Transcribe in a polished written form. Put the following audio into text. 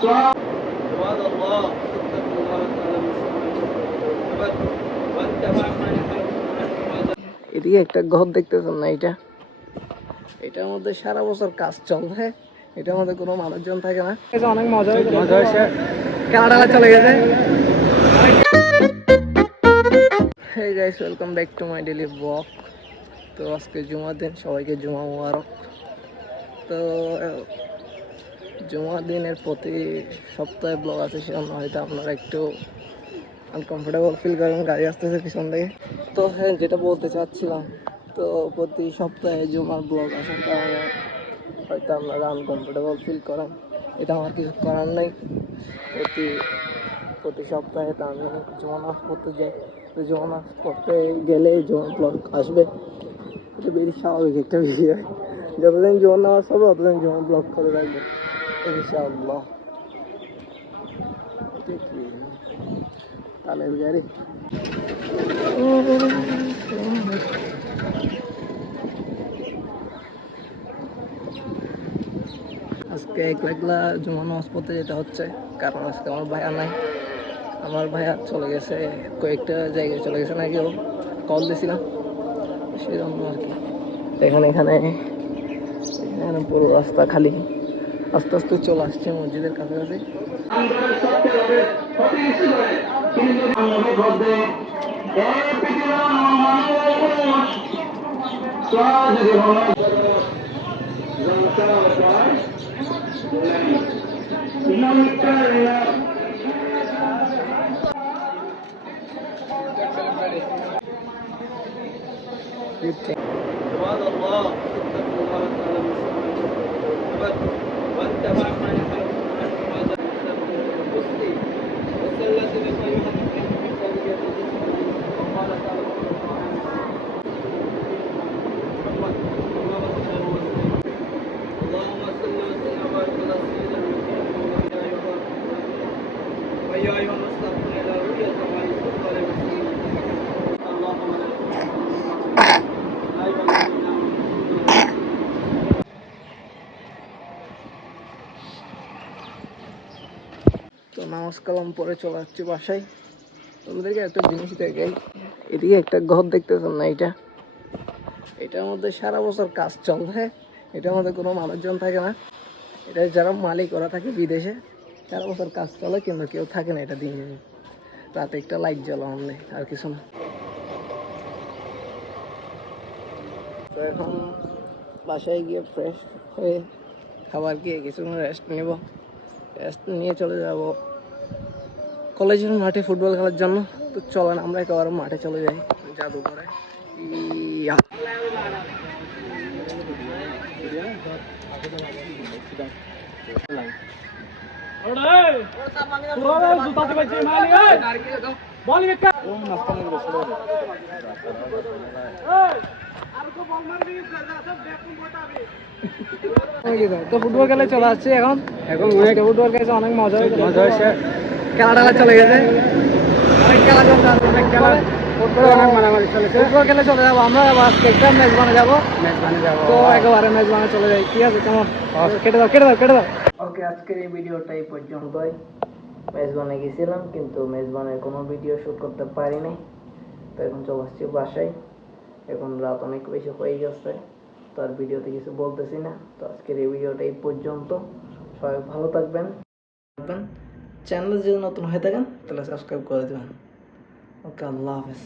عباد الله اتقوا الله تعالى واتبع ما এদিকে একটা ঘর দেখতেছেন না, এটার মধ্যে সারা বছর কাজ চলবে। এটার মধ্যে কোনো মানুষজন থাকে না। অনেক মজা হয়েছে, খেলাটা চলে গেছে। Hey guys, welcome back to my daily vlog. তো আজকে জুমার দিন, সবাইকে জুমা মুবারক। তো জুমার দিনের প্রতি সপ্তাহে ব্লগ আছে, সেজন্য হয়তো আপনারা একটু আনকমফোর্টেবল ফিল করেন, গাড়ি আসতেছে পিছন থেকে। তো হ্যাঁ, যেটা বলতে চাচ্ছিলাম, তো প্রতি সপ্তাহে জুমার ব্লগ আসার কারণে হয়তো আপনারা আনকমফোর্টেবল ফিল করেন। এটা আমার কিছু করার নেই। প্রতি সপ্তাহে তো আমি জুমা নামাজ পড়তে যাই, তো জুমা নামাজ পড়তে গেলে জুমা ব্লগ আসবে। এটা বেশি স্বাভাবিক একটা বিষয়। যতদিন জুমা নামাজ হবে ততদিন জুমা ব্লগ করে রাখবে ইনশাআল্লাহ। তাহলে গাড়ি আজকে একলা জুমা নামাজ পড়তে যেতে হচ্ছে, কারণ আজকে আমার ভাইয়া নাই। আমার ভাইয়া চলে গেছে কয়েকটা জায়গায়, চলে গেছে নাকি, ও কল দিয়েছিলাম, সেই জন্য আর কি। এখানে পুরো রাস্তা খালি। আস্তে আস্তে চলে আসছে মসজিদের কাছাকাছি। عباد الله اتقوا الله تعالى واتبع ما يحب والذين يحبون من قوله وقال تعالى اللهم صل وسلم وبارك على سيدنا محمد ويا ايها المستغفرون الى رؤية ما يصدق على المسلمين اللهم لا তো নামাজ কালাম পরে চলে আসছি বাসায়। তোমাদেরকে একটা জিনিস দেখাই, এদিকে একটা ঘর দেখতেছেন না, এটার মধ্যে সারা বছর কাজ চলবে। এটার মধ্যে কোনো মানুষজন থাকে না। এটা যারা মালিক ওরা থাকে বিদেশে, সারা বছর কাজ চলে, কিন্তু কেউ থাকে না। এটা দিন রাতে একটা লাইট জ্বালানো নেই, আর কিছু না। তো এখন বাসায় গিয়ে ফ্রেশ হয়ে খাবার খেয়ে কিছুক্ষণ রেস্ট নেব। রেস্ট নিয়ে চলে যাব কলেজের মাঠে ফুটবল খেলার জন্য। তো চলেন আমরা একেবারে মাঠে চলে যাই, জাদুঘরে। তো ফুটবল খেলে চলে আসছে এখন ফুটবল খেলেছে, অনেক মজা হয়েছে, খেলাটা চলে গেছে। অনেক খেলা চলছে, অনেক খেলা ফুটবল খেলে চলে যাবো আমরা। আজকে একটা ম্যাচ বানে যাবো, তো একেবারে ম্যাচ বানে চলে যাই। ঠিক আছে, কেমন? কেটে দাও। ওকে, আজকের এই ভিডিওটা এই পর্যন্তই। মেজবানে গেছিলাম, কিন্তু মেজবানের কোনো ভিডিও শ্যুট করতে পারিনি। তো এখন চলে আসছি বাসায়। এখন রাত অনেক বেশি হয়ে গেছে, তো আর ভিডিওতে কিছু বলতেছি না। তো আজকের এই ভিডিওটা এই পর্যন্ত। সবাই ভালো থাকবেন। চ্যানেলে যদি নতুন হয়ে থাকেন তাহলে সাবস্ক্রাইব করে দেবেন। ওকে, আল্লাহ হাফেজ।